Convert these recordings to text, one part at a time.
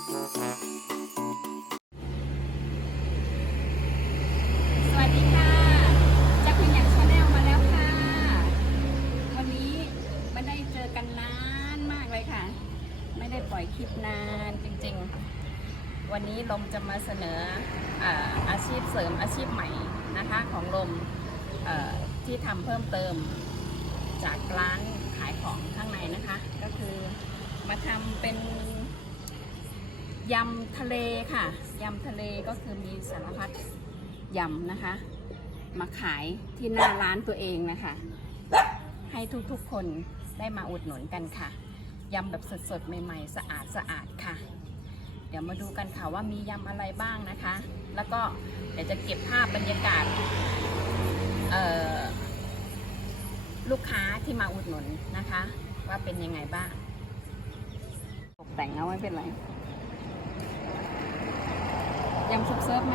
สวัสดีค่ะจาคุณยางชาแนลมาแล้วค่ะ วันนี้ไม่ได้เจอกันนานมากเลยค่ะ ไม่ได้ปล่อยคลิปนานจริงๆ วันนี้ลมจะมาเสนอออาชีพเสริมอาชีพใหม่นะคะของลมที่ทำเพิ่มเติมจากร้านขายของข้างในนะคะ ก็คือมาทำเป็น ยำทะเลค่ะ ยำทะเลก็คือมีสารพัดยำนะคะ มาขายที่หน้าร้านตัวเองนะคะ ให้ทุกๆคนได้มาอุดหนุนกันค่ะ ยำแบบสดๆ ใหม่ๆ สะอาดสะอาดๆค่ะ เดี๋ยวมาดูกันค่ะว่ามียำอะไรบ้างนะคะ แล้วก็เดี๋ยวจะเก็บภาพบรรยากาศลูกค้าที่มาอุดหนุนนะคะ ว่าเป็นยังไงบ้าง ตกแต่งเอาไว้เป็นไร ยำซุปเซิร์ฟไหม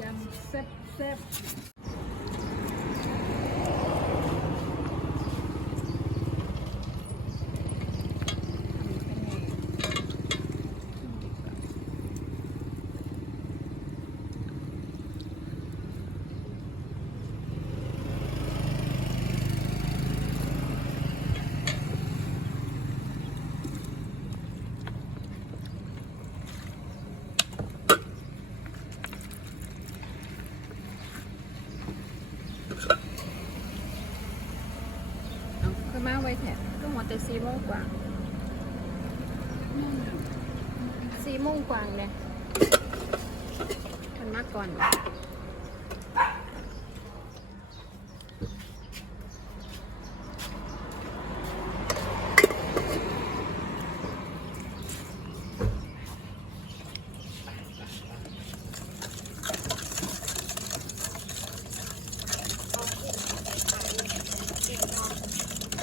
ยำเซฟเซฟ เอาขึ้นมาไว้แถก็หมด แต่สี่โมงกว่าสี่โมงกว่าเลยมันมากก่อน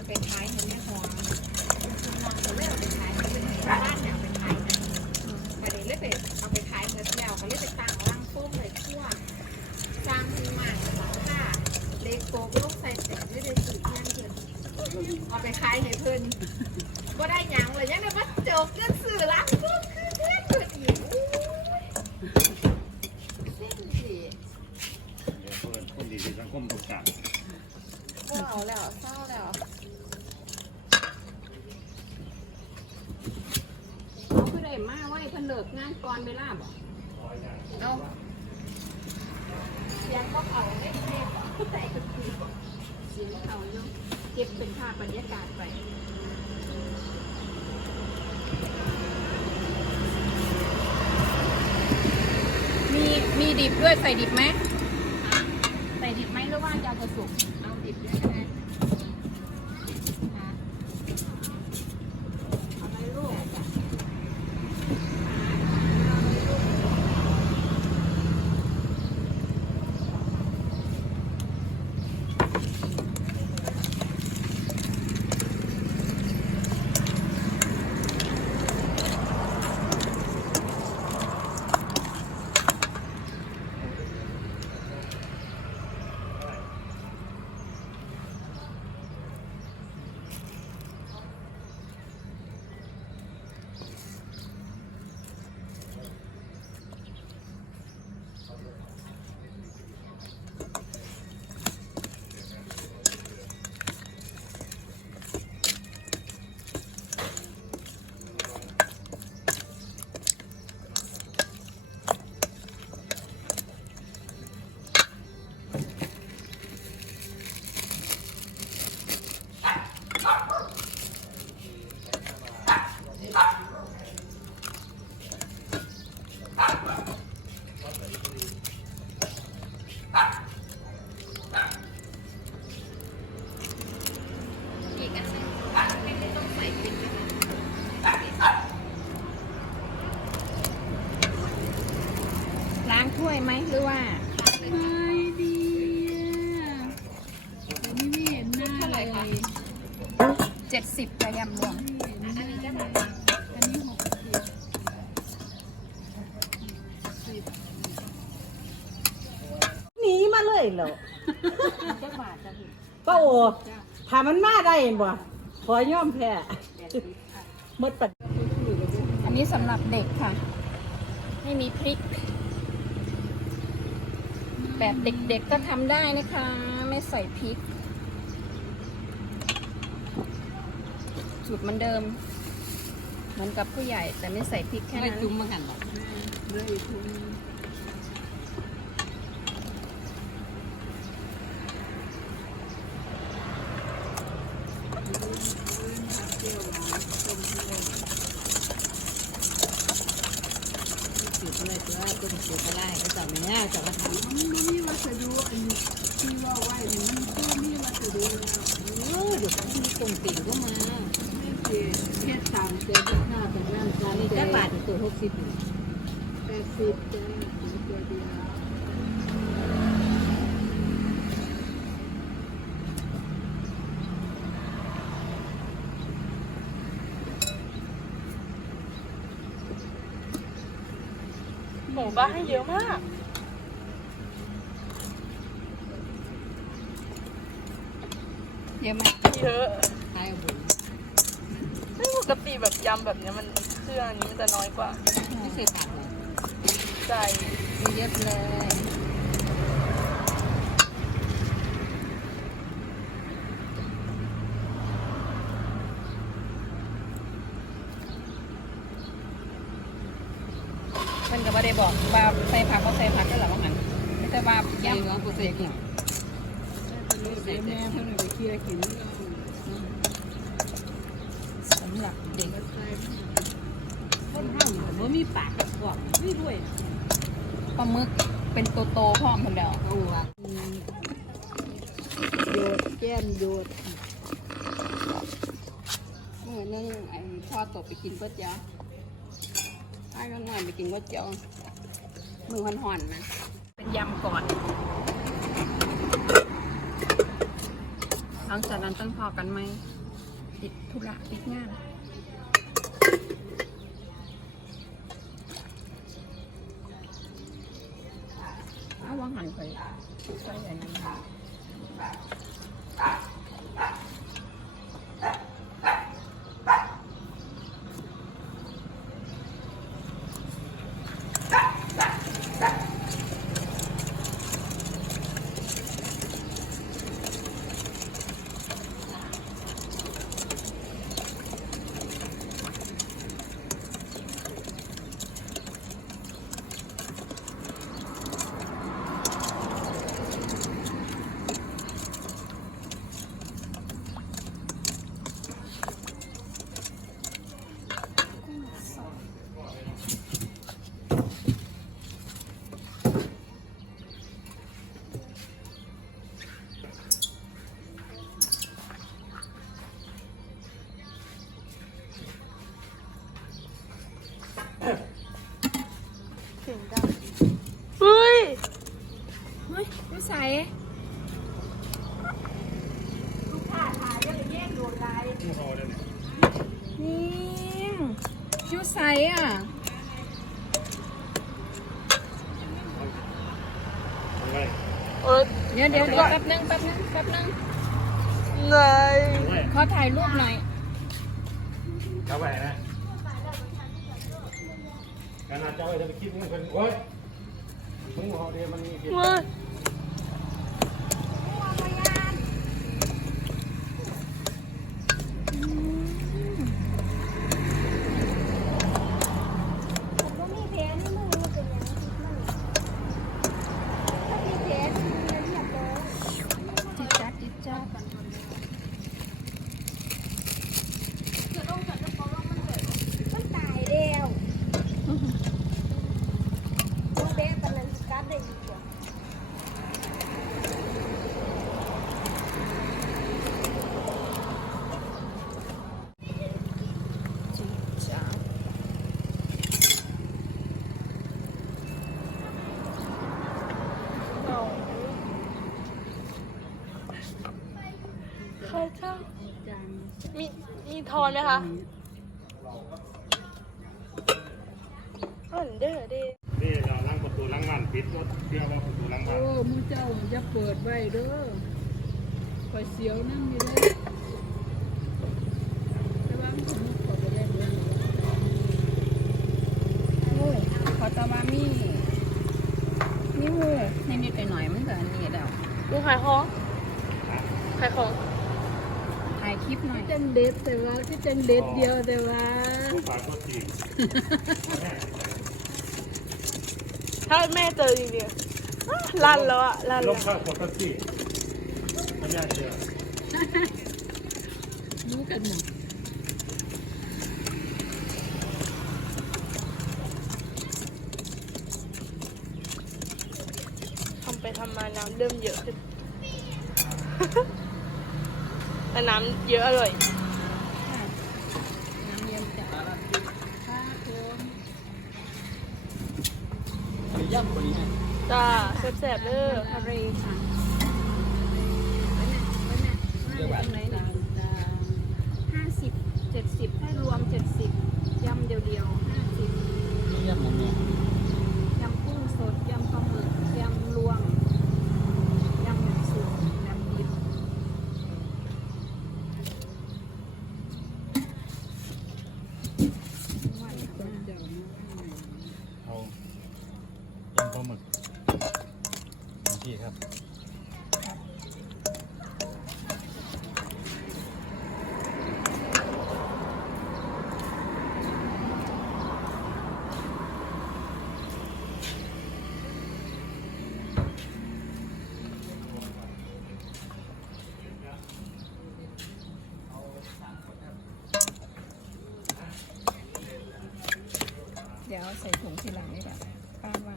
ไปขายให้แม่หัวน้องก็เลยเอาไปขายให้เป็นบ้านเนี่ยเอาไปขายนะประเดี๋ยวเลยไปเอาไปขายเสร็จแล้วก็เลยไปตั้งร่างโฟ้มเลยทั่วสร้างที่ใหม่หลังคาเล็กโกกลูกใส่เสร็จไม่ได้สื่อเพื่อนเพื่อน เอาไปขายให้เพื่อนก็ได้หยังเลยยังได้มาเจอเงินสื่อร้านโฟ้มคือเพื่อนเพื่อนอีกอู้ยเส้นสิเดี๋ยวเพื่อนคนดีในสังคมทุกการบ่เอาแล้วเศร้าแล้วเขาคือได้มาไว้เพิ่นเลิกงานก่อนเวลาบ่เอาเสียงก็เขาได้แน่บ่แต่ก็คือเสียงเขาเนาะ เก็บเป็นภาพบรรยากาศไปมีมีดิบด้วยใส่ดิบไหมใส่ดิบไหมหรือว่าจะเอากระสุกเอาดิบด้วยก็ได้ค่ะเอาไปลูกจ้ะ อีกอันหนึงไม่ไม่ต้องใส่พริกนะคะ ล้างถ้วยไหมหรือว่า ไม่ดีอะอันนี้ไม่เห็นหน้าเลยค่ะ เจ็ดสิบกระยำรวม อันนี้จะแบบอันนี้หกสิบสิบ หนีมา เลยเหรอจักบาทจ้ะพี่ป้าโอถ้ามันมาได้บ่ขอย่อมแพ้หมดปัดอันนี้สำหรับเด็กค่ะ ไม่มีพริก แบบเด็กๆก็ทำได้นะคะ ไม่ใส่พริก สูตรเหมือนเดิม เหมือนกับผู้ใหญ่แต่ไม่ใส่พริกแค่ไม่นั้นจุ้มมากันหรอกเลยคุณจุดอะไรตัวต้นจุดอะไรก็จะไม่ง่ายจะมาทำ มันไม่มีวัสดุอันนี้ที่ว่าไว้เนี่ยมันก็มีวัสดุแล้ว เออเดี๋ยวที่ตรงติ่งก็มา ไม่เกี่เทียบตามเจอหน้าแต่ร่างกาย นี่ แต่ แค่บาทตัวหกสิบ แป ดสิบเจ้าตัวเดียวหมูบ้าให้เยอะมาก เยอะไหมเยอะใช่บุญไม่ปกติแบบยำแบบเนี้ยมันเครื่องอันนี้มันจะน้อยกว่า ไม่เคยตัดเลย ใจเยอะเลยมันก็ไม่ได้บอกว่าใส่ผักก็ใส่ผักก็หรอว่างั้นไม่ใช่ว่าย่ำย่ำร้อยเปอร์เซ็นต์เนี่ยแต่แม่เพิ่งไปเคลียร์ขินเรา สำหรับเด็ก ก็ใส่ คน ห้างมันไม่มีปากกับกล่องไม่ด้วยปลาหมึกเป็นโตโตๆพร้อมคนเดียวเอาว่ะโยดแก้มโยดมือนึงไอ้พ่อตกไปกินก๋วยเตี๋ยวไอ้ก็หน่อยไปกินก๋วยเตี๋ยวมือห่อนๆนะเป็นยำก่อนหลังจากนั้นต้องพอกันไหมติดธุระติดงาน วางหันไปใส่อัน ใสลูกค้าทายก็เลยแยกโดนลายผู้เขาเนี่ยนี่ดูใสอะทำไงเออเดี๋ยวเดี๋ยวเดี๋ยวแป๊บนึงแป๊บนึงแป๊บนึงไหนทำไงขอถ่ายรูปหน่อยเข้าไปนะการอาจจะเอาไปจะไปคิดมึงคนโอ้ยมึงเขาเดียวมันมีคิดเว้ยผมก็มีแผลนี่มึงมันเป็นอย่างนี้มันถ้ามีแผลนี่มึงจะเรียบร้อย จิตจัดจิตจัด มันตายแล้วมันแบะตอนนั้นสกัดได้ดีกว่า จิตจัดเอาใครเจ้า จาน มีมีทอนไหมคะอันเด้อเด้นี่เราล้างประตูล้างบ้านปิดรถเชื่อว่าประตูล้างบ้าโอ้นมึงเจ้าจะเปิดไว้เด้อคอยเสียวนั่งอยู่เลยแต่ว่ามันมุกขอไปได้เลยโอ้ขอตะวามีมีหูนิดๆหน่อยๆมันก็อันนี้แล้วดูขายของขายของถ่าย คลิปหน่อย จังเด็ดแต่ว่าก็จังเด็ดเดียวแต่ว่าปากก็ตีถ้าแม่เจอจริงๆอะลั่นแล้วอะลั่นลแล้บวข้าวปกติไม่น่าเชื่อรู้กันหมดทำไปทำมาน้ำเริ่มเยอะขึ้น แต่น้ำเยอะอร่อยน้ำเย็นจัดข้าคุณจ้าแซ่บๆเด้อทะเลค่ะไว้น่ะไว้น่ะไว้น่ะตรงไหนน่ะห้าสิบเจ็ดสิบถ้ารวมเจ็ดสิบยำเดียวๆห้าสิบยำกุ้งสดยำปลาหมึกยำรวมยำหมูสุกยำดิบ เอายำปลาหมึกพี่ครับ เดี๋ยวใส่ถุงทีหลังนี่แหละป้าว่า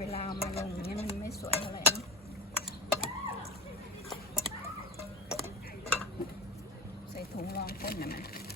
เวลามาลงอย่างเงี้ยมันไม่สวยเท่าไหร่เนอะใส่ถุงรองก้นนะมัน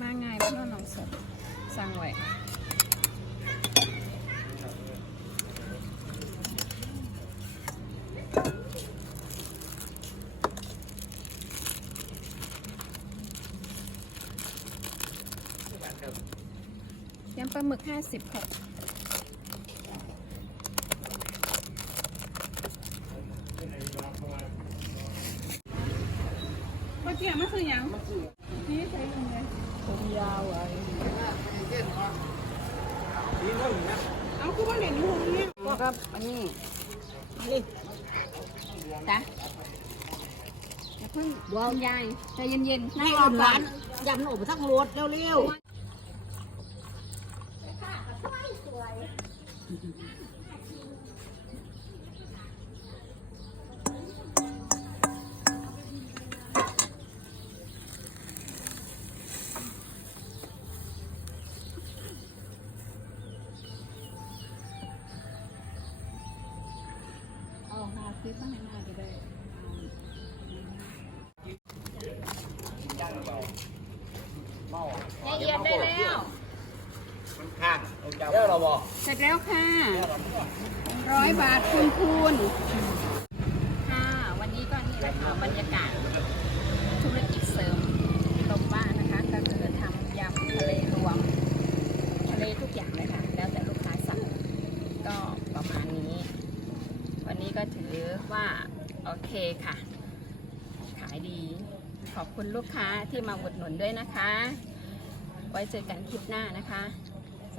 มาง่ายเพื่อนน้องสดสั่งไว้ยำ ปลาหมึกห้าสิบค่ะเมื่อกี้มันคือหยังนี่ใส่ยังไงผมยาวไว้เอาคือว่าเรียนอยู่ห้องเนี่ยพ่อครับอันนี้นี่จ้ะอย่าเพิ่งว้าวยายใจเย็นๆนั่ให้งรเอาอหก่อลานนยำหนูไปทั้งรถเร็วเอาหาซื้อตั้งนหน้าก็ได้ ยายเอียนได้แล้ว ข้าง เดี๋ยวเราบอกเสร็จแล้วค่ะร้อยบาทคูณคูณค่ะ วันนี้ก็นี่แหละค่ะบรรยากาศธุรกิจเสริมลมบ้านนะคะ ก็คือทำยำทะเลรวมทะเลทุกอย่างเลยค่ะ แล้วแต่ลูกค้าสั่งก็ประมาณนี้ วันนี้ก็ถือว่า โอเคค่ะ ขายดี ขอบคุณลูกค้าที่มาอุดหนุนด้วยนะคะ ไว้เจอกันคลิปหน้านะคะ